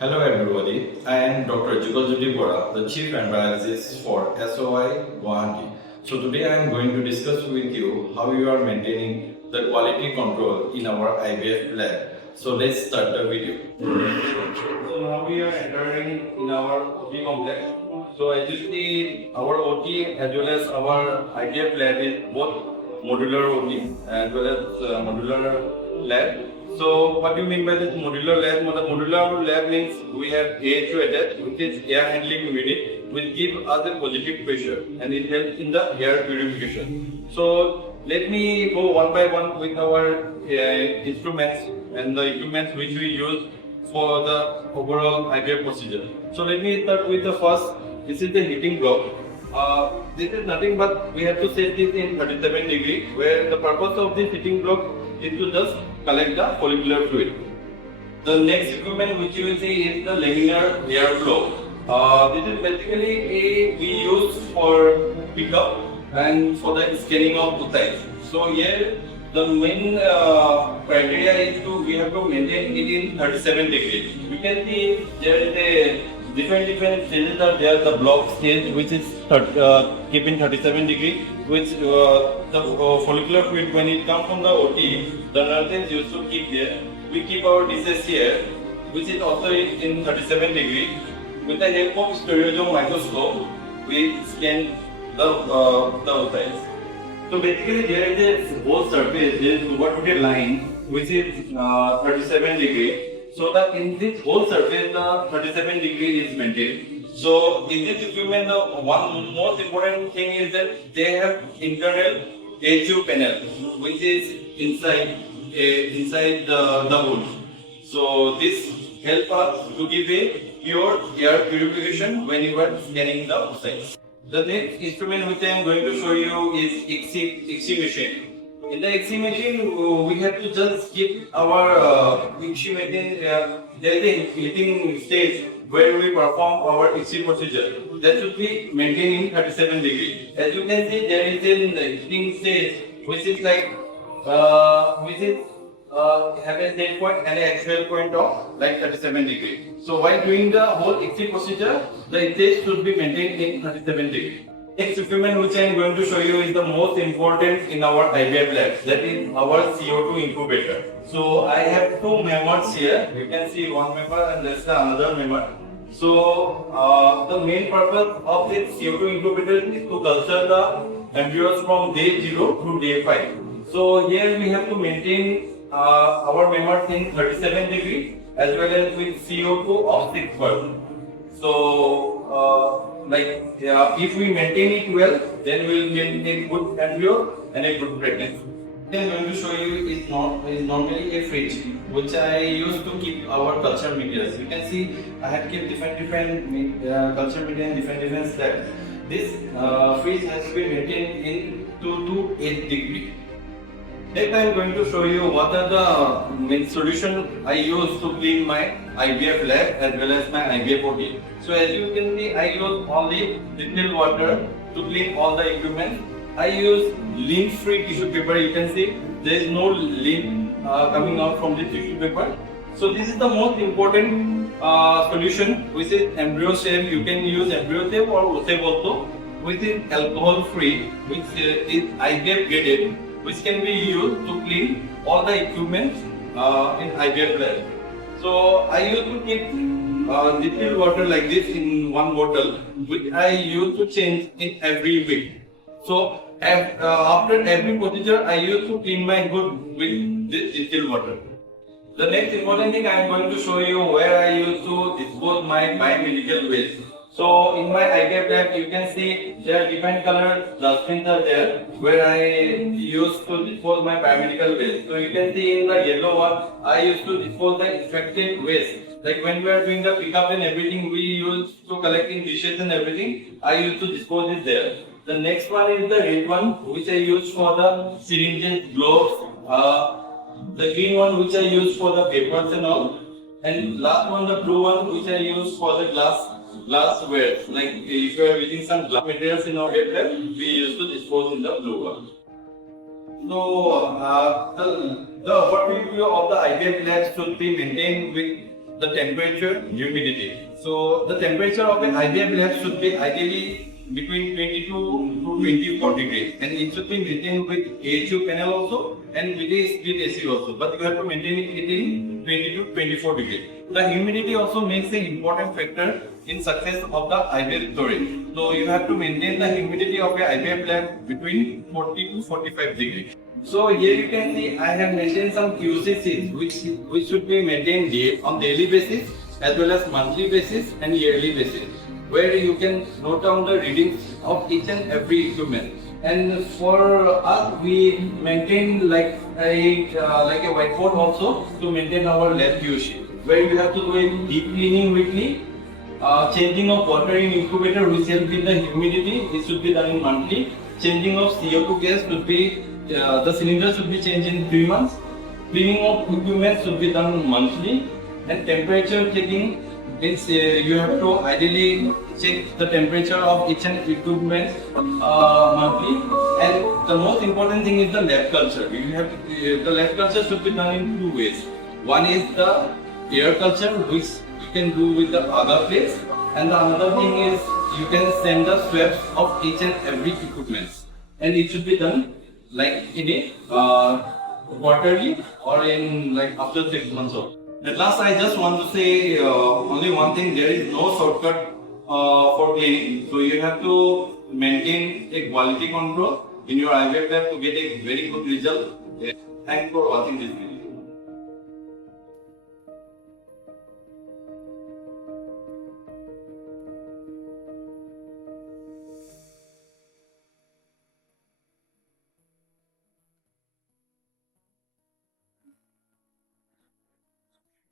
Hello everybody, I am Dr. Jugal Jyoti Bora, the Chief Embryologist for SOI Guwahati. So today I am going to discuss with you how you are maintaining the quality control in our IVF lab. So let's start the video. So now we are entering in our OT complex. So as you see, our OT as well as our IVF lab is both modular OT as well as modular lab. So what do you mean by this modular lab? The modular lab means we have AHU attached, which is air handling unit, which give us a positive pressure and it helps in the air purification. So let me go one by one with our instruments and the equipments which we use for the overall IVF procedure. So let me start with the first. This is the heating block. This is nothing but we have to set this in 37 degree, where the purpose of this heating block is to just collect the follicular fluid. The next equipment which you will see is the laminar air flow. This is basically we use for pickup and for the scanning of oocytes. So here the main criteria is we have to maintain it in 37 degrees. You can see there is a different stages are there. The block stage which is keep in 37 degree, which the follicular fluid when it comes from the OT, the nurses used to keep there. We keep our dishes here, which is also in 37 degree. With the help of stereosome microscope, we scan the oocytes. So basically there is a whole surface, there is tuber line which is 37 degree. So that in this whole surface the 37 degree is maintained. So in this equipment the one most important thing is that they have internal AHU panel which is inside the hood. So this helps us to give a pure air purification when you are scanning the oocytes. The next instrument which I am going to show you is ICSI machine. In the ICSI machine, we have to just keep our ICSI machine. There is a heating stage where we perform our ICSI procedure. That should be maintained in 37 degree. As you can see, there is a heating stage which is like have a set point and an actual point of like 37 degree. So while doing the whole ICSI procedure, the stage should be maintained in 37 degree. Next equipment which I am going to show you is the most important in our IVF lab. That is our CO2 incubator. So I have two members here. You can see one member and that's the another member. So the main purpose of this CO2 incubator is to culture the embryos from day 0 to day 5. So here we have to maintain our members in 37 degree as well as with CO2 of 6%. So if we maintain it well, then we will get a good embryo and a good pregnancy. What I am going to show you is normally a fridge which I use to keep our culture media. You can see I have kept different culture media in different steps. This fridge has to be maintained in 2 to 8 degree. Next I am going to show you what are the main solution I use to clean my IVF lab as well as my IVF OT. So as you can see, I use only distilled water to clean all the equipment. I use lint-free tissue paper. You can see there is no lint coming out from the tissue paper. So this is the most important solution, which is embryo save. You can use embryo save or OSAVE also, which is alcohol free, which is IVF graded, which can be used to clean all the equipment in IVF lab. So I used to keep distilled water like this in one bottle, which I used to change in every week. So after every procedure, I used to clean my hood with this distilled water. The next important thing I am going to show you where I used to dispose my biomedical waste. So in my IVF lab, you can see there are different color dustbins are there where I used to dispose my biomedical waste. So you can see in the yellow one, I used to dispose the infected waste. Like when we are doing the pickup and everything, we used to collect in dishes and everything. I used to dispose it there. The next one is the red one, which I use for the syringes, gloves. The green one, which I use for the papers and all. And last one, the blue one, which I use for the glassware. Like if you are using some glass materials in our lab, we used to dispose in the blue one. So the overview of the IVF lab should be maintained with the temperature, humidity. So the temperature of an IVF lab should be ideally between 22 to 24 degrees, and it should be maintained with AHU panel also and with a split AC also. But you have to maintain it in 20 to 24 degrees. The humidity also makes an important factor in success of the IVF story. So you have to maintain the humidity of a IVF lab between 40 to 45 degrees. So here you can see I have maintained some QCCs which should be maintained on daily basis as well as monthly basis and yearly basis, where you can note down the readings of each and every equipment. And for us, we maintain like a whiteboard also to maintain our lab QC, where you have to do a deep cleaning weekly, changing of water in incubator which helps in the humidity, it should be done in monthly. Changing of CO2 gas should be, the cylinder should be changed in 3 months. Cleaning of equipment should be done monthly. And temperature checking means you have to ideally check the temperature of each and equipment monthly. And the most important thing is the lab culture. The lab culture should be done in 2 ways. One is the air culture, which you can do with the agar plates, and the another thing is you can send the swabs of each and every equipment, and it should be done like in a quarterly or in like after 6 months or. At last, I just want to say only one thing: there is no shortcut for cleaning. So you have to maintain a quality control in your IVF lab to get a very good result. Thanks for watching this video.